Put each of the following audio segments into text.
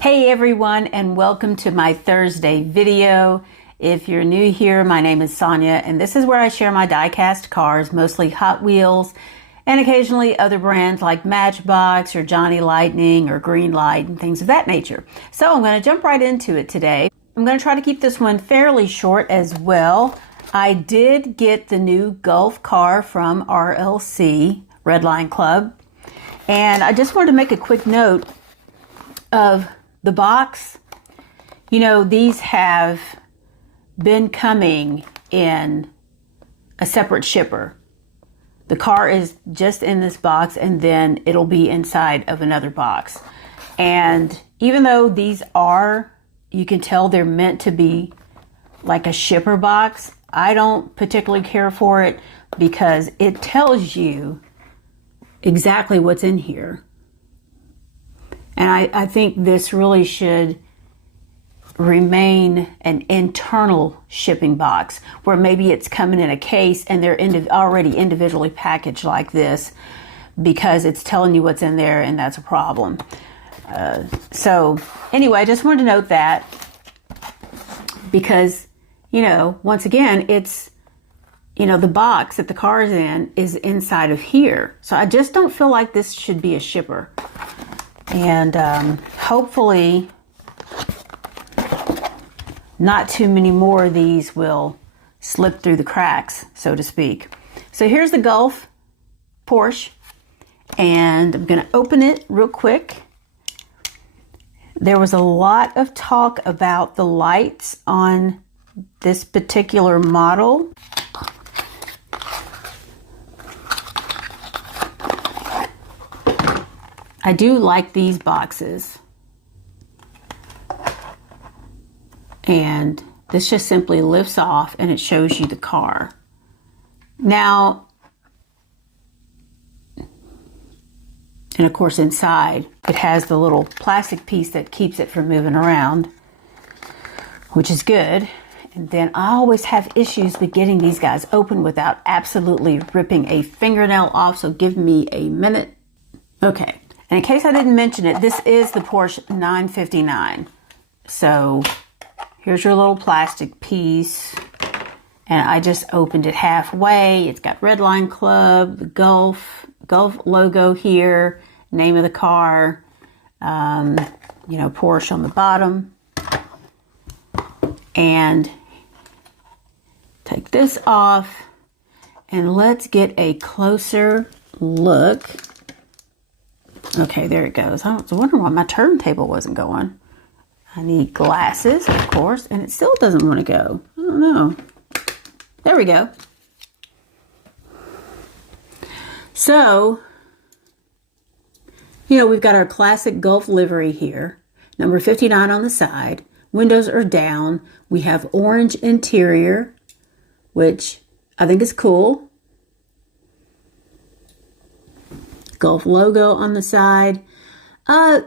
Hey everyone, and welcome to my Thursday video. If you're new here, my name is Sonia, and this is where I share my diecast cars, mostly Hot Wheels, and occasionally other brands like Matchbox or Johnny Lightning or Greenlight and things of that nature. So I'm going to jump right into it today. I'm going to try to keep this one fairly short as well. I did get the new Golf car from RLC, Redline Club, and I just wanted to make a quick note of the box. You know, these have been coming in a separate shipper. The car is just in this box and then it'll be inside of another box. And even though these are, you can tell they're meant to be like a shipper box, I don't particularly care for it because it tells you exactly what's in here. And I think this really should remain an internal shipping box where maybe it's coming in a case and they're already individually packaged like this because it's telling you what's in there, and that's a problem. So anyway, I just wanted to note that because, you know, once again, it's, you know, the box that the car is in is inside of here. So I just don't feel like this should be a shipper. And hopefully not too many more of these will slip through the cracks, so to speak. So here's the Golf Porsche, and I'm going to open it real quick. There was a lot of talk about the lights on this particular model. I do like these boxes, and this just simply lifts off and it shows you the car. Now, and of course inside it has the little plastic piece that keeps it from moving around, which is good. And then I always have issues with getting these guys open without absolutely ripping a fingernail off, so give me a minute. Okay. And in case I didn't mention it, this is the Porsche 959. So here's your little plastic piece. And I just opened it halfway. It's got Redline Club, the Golf logo here, name of the car, you know, Porsche on the bottom. And take this off and let's get a closer look. Okay, there it goes. I was wondering why my turntable wasn't going. I need glasses, of course, and it still doesn't want to go. I don't know. There we go. So, you know, we've got our classic Golf livery here. Number 59 on the side. Windows are down. We have orange interior, which I think is cool. Golf logo on the side.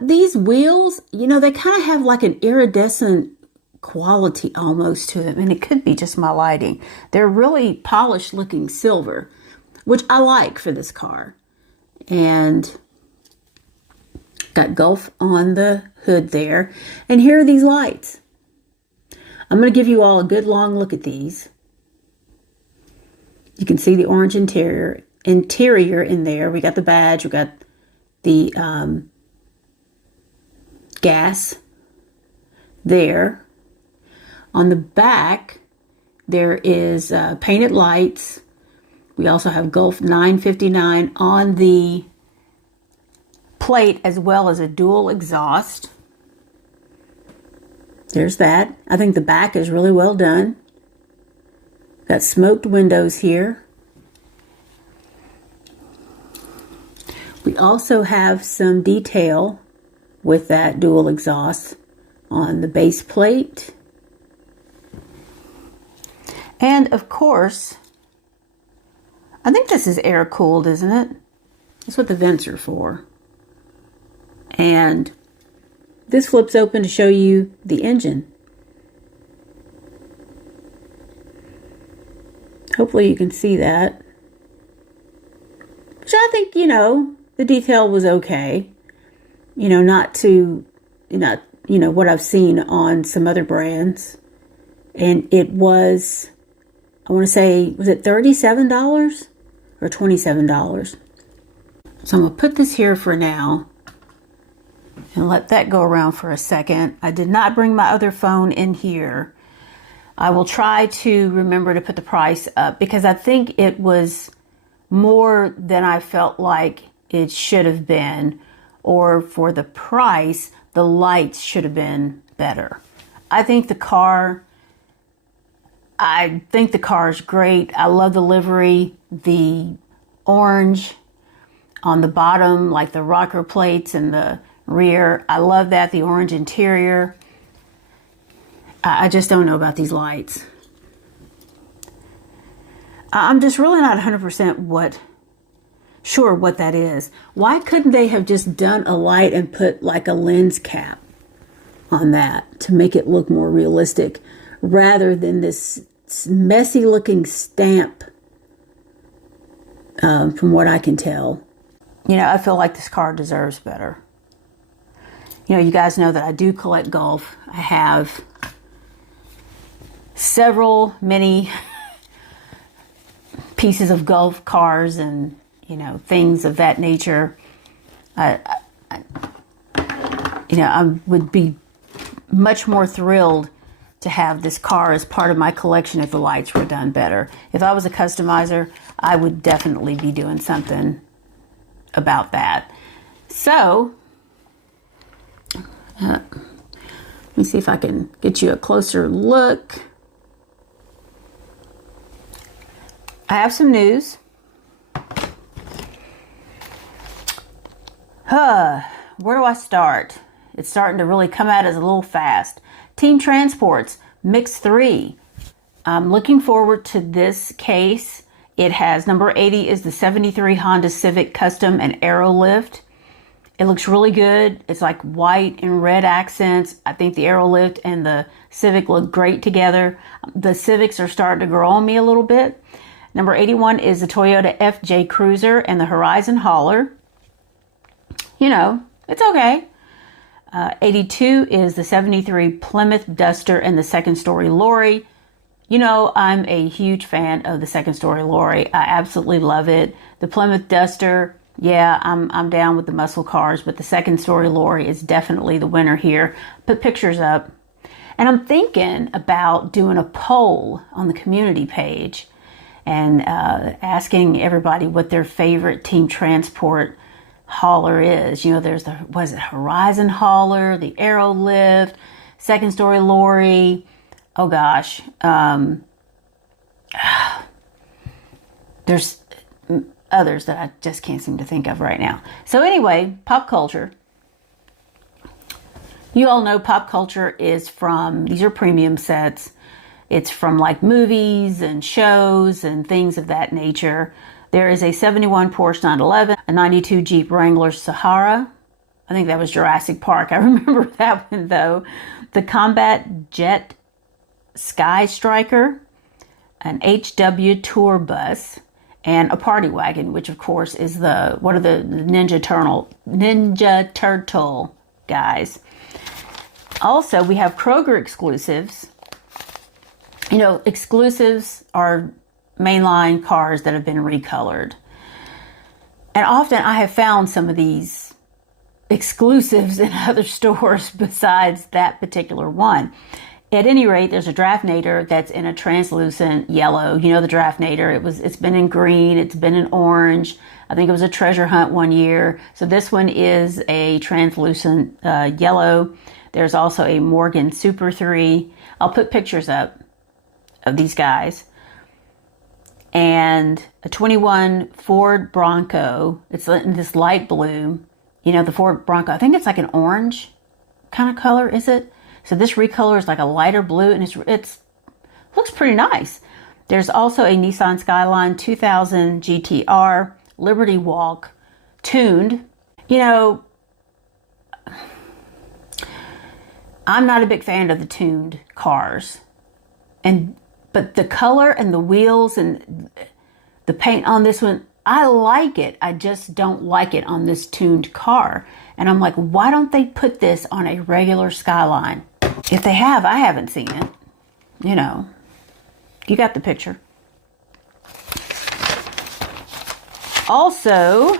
These wheels, you know, they kind of have like an iridescent quality almost to them, and it could be just my lighting. They're really polished looking silver, which I like for this car. And got Golf on the hood there. And here are these lights. I'm going to give you all a good long look at these. You can see the orange interior in there. We got the badge, we got the gas there. On the back there is painted lights. We also have Golf 959 on the plate, as well as a dual exhaust. There's that. I think the back is really well done. Got smoked windows here. We also have some detail with that dual exhaust on the base plate. And of course, I think this is air cooled, isn't it? That's what the vents are for. And this flips open to show you the engine. Hopefully you can see that. Which I think, you know, the detail was okay. You know, not what I've seen on some other brands. And it was, I want to say, was it $37 or $27? So I'm going to put this here for now and let that go around for a second. I did not bring my other phone in here. I will try to remember to put the price up because I think it was more than I felt like it should have been, or for the price, the lights should have been better. I think the car is great. I love the livery, the orange on the bottom, like the rocker plates and the rear. I love that, the orange interior. I just don't know about these lights. I'm just really not 100% sure what that is. Why couldn't they have just done a light and put like a lens cap on that to make it look more realistic rather than this messy looking stamp, from what I can tell. I feel like this car deserves better. You guys know that I do collect golf. I have many pieces of golf cars and, things of that nature. I would be much more thrilled to have this car as part of my collection if the lights were done better. If I was a customizer, I would definitely be doing something about that. So, let me see if I can get you a closer look. I have some news. Where do I start? It's starting to really come at us a little fast. Team Transports, Mix 3. I'm looking forward to this case. It has number 80 is the 73 Honda Civic Custom and Aero Lift. It looks really good. It's like white and red accents. I think the Aero Lift and the Civic look great together. The Civics are starting to grow on me a little bit. Number 81 is the Toyota FJ Cruiser and the Horizon Hauler. It's okay. 82 is the 73 Plymouth Duster and the Second Story Lorry. I'm a huge fan of the Second Story Lorry. I absolutely love it. The Plymouth Duster, yeah, I'm down with the muscle cars, but the Second Story Lorry is definitely the winner here. Put pictures up. And I'm thinking about doing a poll on the community page and asking everybody what their favorite Team Transport hauler is. There's Horizon Hauler, the Aero Lift, Second Story Lorry. Oh gosh. There's others that I just can't seem to think of right now. So anyway, pop culture. You all know pop culture is these are premium sets. It's from like movies and shows and things of that nature. There is a 71 Porsche 911, a 92 Jeep Wrangler Sahara. I think that was Jurassic Park. I remember that one though. The Combat Jet Sky Striker, an HW Tour Bus, and a Party Wagon, which of course is the Ninja Turtle guys. Also, we have Kroger exclusives. Exclusives are mainline cars that have been recolored. And often I have found some of these exclusives in other stores besides that particular one. At any rate, there's a Draftnator that's in a translucent yellow. The Draftnator, it's been in green, it's been in orange. I think it was a treasure hunt one year. So this one is a translucent yellow. There's also a Morgan Super 3. I'll put pictures up of these guys. And a 21 Ford Bronco. It's in this light blue. The Ford Bronco, I think it's like an orange kind of color, is it? So this recolor is like a lighter blue, and it's looks pretty nice. There's also a Nissan Skyline 2000 GTR Liberty Walk tuned. I'm not a big fan of the tuned cars, but the color and the wheels and the paint on this one I like it. I just don't like it on this tuned car. And I'm like, why don't they put this on a regular Skyline? If they have, I haven't seen it. You know, you got the picture. Also,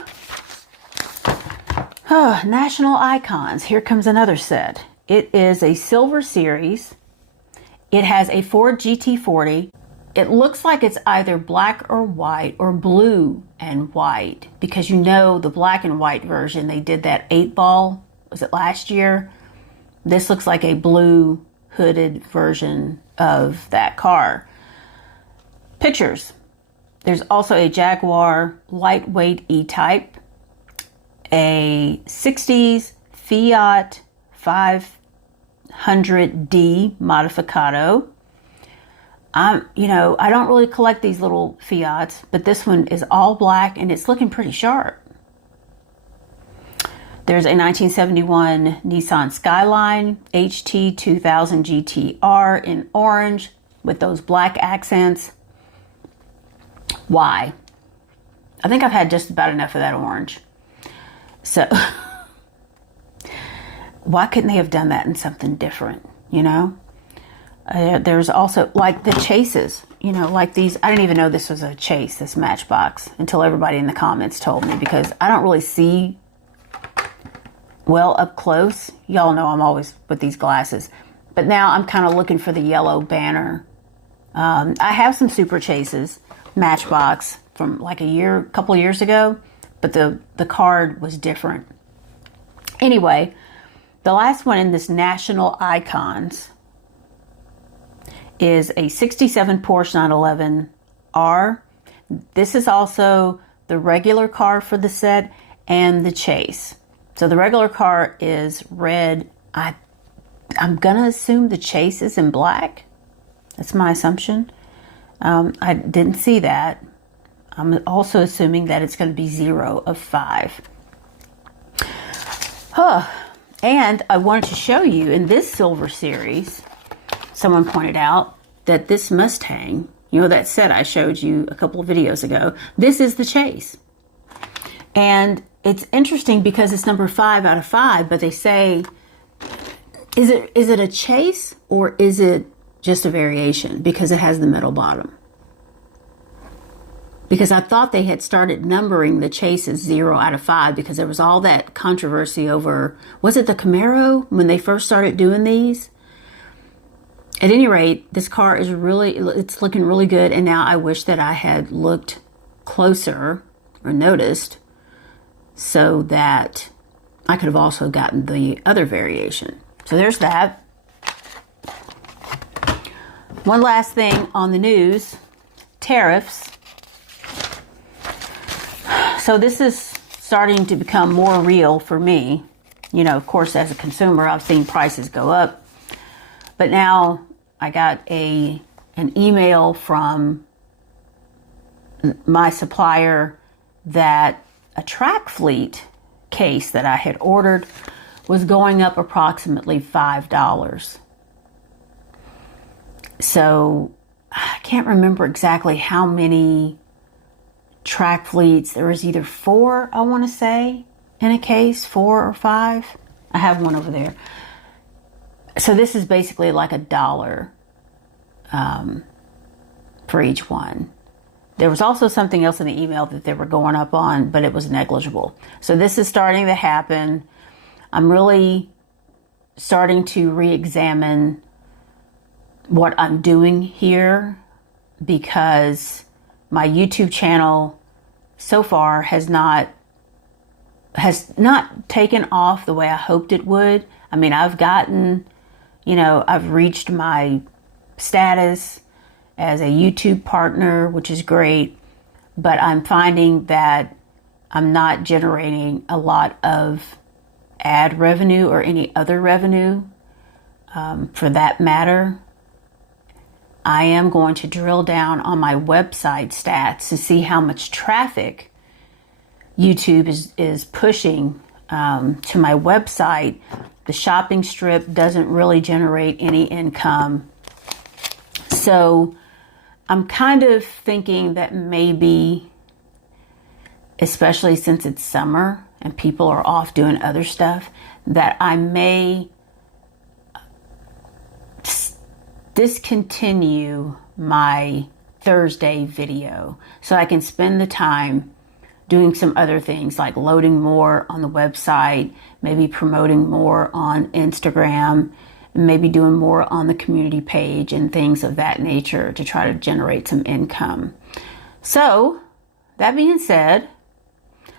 National Icons. Here comes another set. It is a silver series. It has a Ford GT40. It looks like it's either black or white or blue and white, because you know the black and white version, they did that 8-ball, was it last year? This looks like a blue hooded version of that car. Pictures. There's also a Jaguar lightweight E-Type, a 60s Fiat 500D Modificato. I don't really collect these little Fiats, but this one is all black and it's looking pretty sharp. There's a 1971 Nissan Skyline HT 2000 GTR in orange with those black accents. Why? I think I've had just about enough of that orange. So, why couldn't they have done that in something different, you know? There's also, like, the chases, you know, like these. I didn't even know this was a chase, this Matchbox, until everybody in the comments told me, because I don't really see well up close. Y'all know I'm always with these glasses. But now I'm kind of looking for the yellow banner. I have some Super Chases, Matchbox, from like a couple of years ago, but the card was different. Anyway, the last one in this National Icons is a 67 Porsche 911R. This is also the regular car for the set and the chase. So the regular car is red. I'm gonna assume the chase is in black. That's my assumption. I didn't see that. I'm also assuming that it's going to be 0 of 5. And I wanted to show you in this silver series, someone pointed out that this Mustang, you know, that set I showed you a couple of videos ago, this is the chase. And it's interesting because it's number 5 out of 5, but they say, is it a chase or is it just a variation because it has the metal bottom? Because I thought they had started numbering the chases 0 out of 5 because there was all that controversy over, was it the Camaro when they first started doing these? At any rate, this car is it's looking really good. And now I wish that I had looked closer or noticed so that I could have also gotten the other variation. So there's that. One last thing on the news, tariffs. So this is starting to become more real for me. You know, of course, as a consumer, I've seen prices go up. But now I got an email from my supplier that a track fleet case that I had ordered was going up approximately $5. So I can't remember exactly how many track fleets. There was either 4, I want to say, in a case, 4 or 5. I have one over there. So this is basically like $1 for each one. There was also something else in the email that they were going up on, but it was negligible. So this is starting to happen. I'm really starting to re-examine what I'm doing here because my YouTube channel so far has not taken off the way I hoped it would. I mean, I've gotten, I've reached my status as a YouTube partner, which is great, but I'm finding that I'm not generating a lot of ad revenue or any other revenue for that matter. I am going to drill down on my website stats to see how much traffic YouTube is pushing to my website. The shopping strip doesn't really generate any income. So I'm kind of thinking that maybe especially since it's summer and people are off doing other stuff, that I may discontinue my Thursday video so I can spend the time doing some other things like loading more on the website, maybe promoting more on Instagram, maybe doing more on the community page and things of that nature to try to generate some income. So that being said,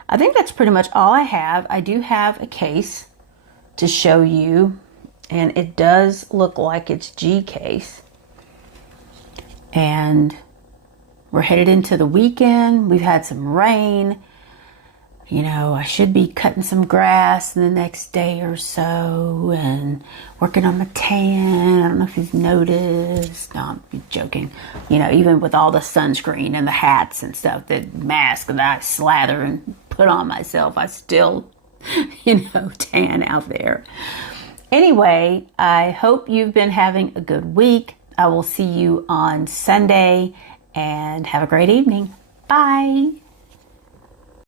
I think that's pretty much all I have. I do have a case to show you, and it does look like it's G case. And we're headed into the weekend. We've had some rain. You know, I should be cutting some grass in the next day or so and working on my tan. I don't know if you've noticed. No, I'm joking. You know, even with all the sunscreen and the hats and stuff, the mask that I slather and put on myself, I still, you know, tan out there. Anyway, I hope you've been having a good week. I will see you on Sunday, and have a great evening. Bye.